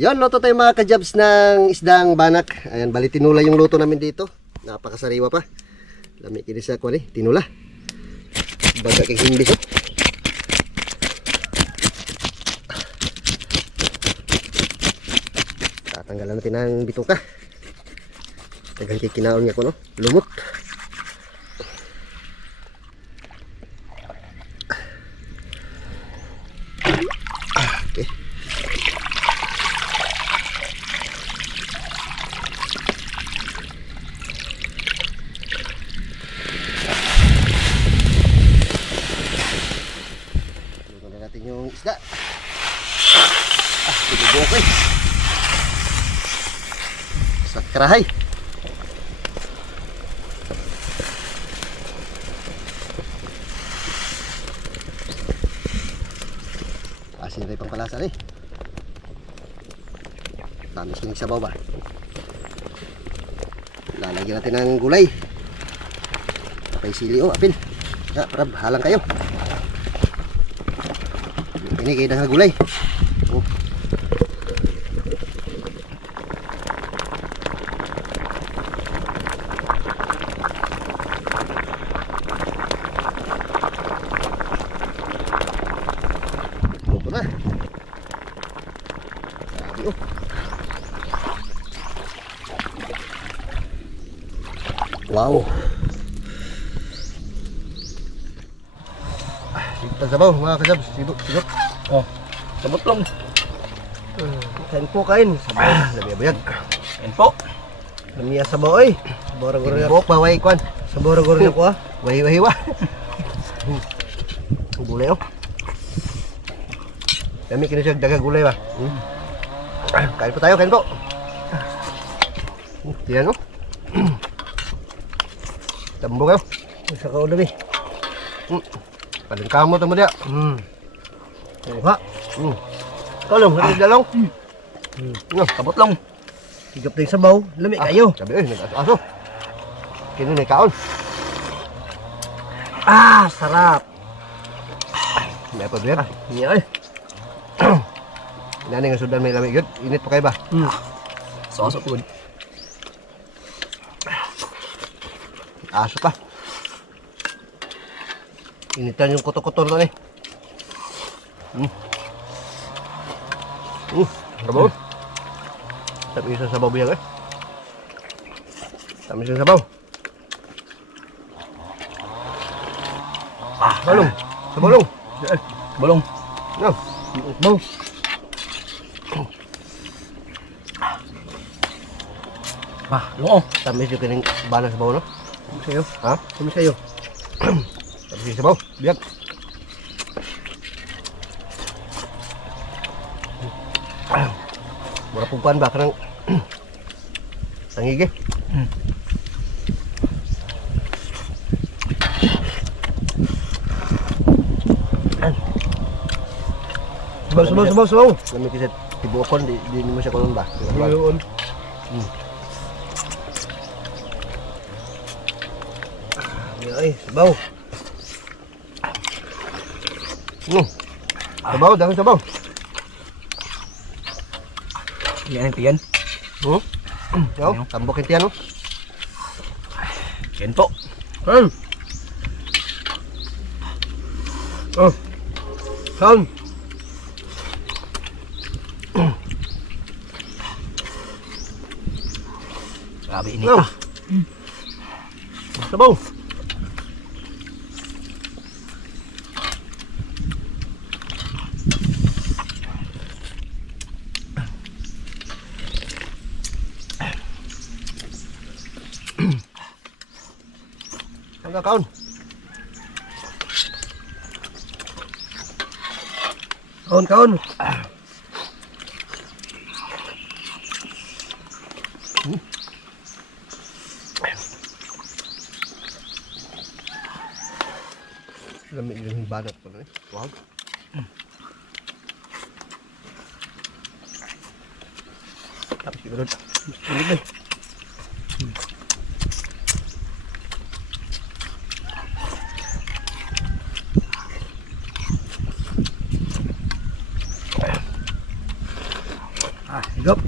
Yon, luto tayo mga kajabs ng isdang banak. Ayan, bali tinula yung luto namin dito. Napakasariwa pa. Lami kinisa ko ni, tinula. Baga kay himbis oh. Tatanggalan natin ang bituka. Tagang kikinaon niya ko no, lumot. Okay. Natin yung isda. Bubok eh. Sa karahay. Asin tayo pang palasan eh. Tamis kinig sabaw ba? Lalagyan natin ng gulay. Tapay sili o apil. Ya, para halang kayo. Ini kayak dah gulai. Oh. Luto na. Sabi oh. Wow. Kita sabaw mga kasab, sibuk. Oh, sabot lang. Kain po kain. Sabaw, labi-bayag. Yan po. Lamiya sabaw ay. Sabor-goro na. Bok baway kwan. Sabor-goro na ko ah. Wahi-wahiwa. Gulay oh. Kami kinisag daga gulay ba? Kain po tayo, kain po. Tiyan oh. Tambong oh. Isa ka ulam eh. Palingkamo tamo dia. Oha. Tolong, hati dalong. Sabot lang. Higop na yung sabaw. Lami kayo. Sabi eh, nag-aso. Kino na kaon. Ah, sarap. May pa doon. Niya eh. Nani nga sudan may lamig yun. Init pa kayo ba? Sauce po. Aso pa. Initan yung kuto-kuto na eh. Sabaw. Tamis yung sabaw biyang eh. Tamis yung sabaw. Balong. Sabalong. Balong. No. Sabaw. Oo. Tamis yung kining bala sabaw no? Tamis sa'yo. Ha? Tamis sa'yo. Tamis yung sabaw. Biyang. Mura pumpuan ba kanang tangige. Sabaw. Lami kasi tibuokon di mo siya kulon ba? Yun. Ay, sabaw. Sabaw, dahil sabaw. Yan, tiyan. Yo, tambokin tiyan no. Yan po. Kaon. Grabe init ah. Sabaw. Hanggang kaon. Kaon. Lamig yung banat ko na eh. Wow. Tapos siguro. Lamig na eh. higop.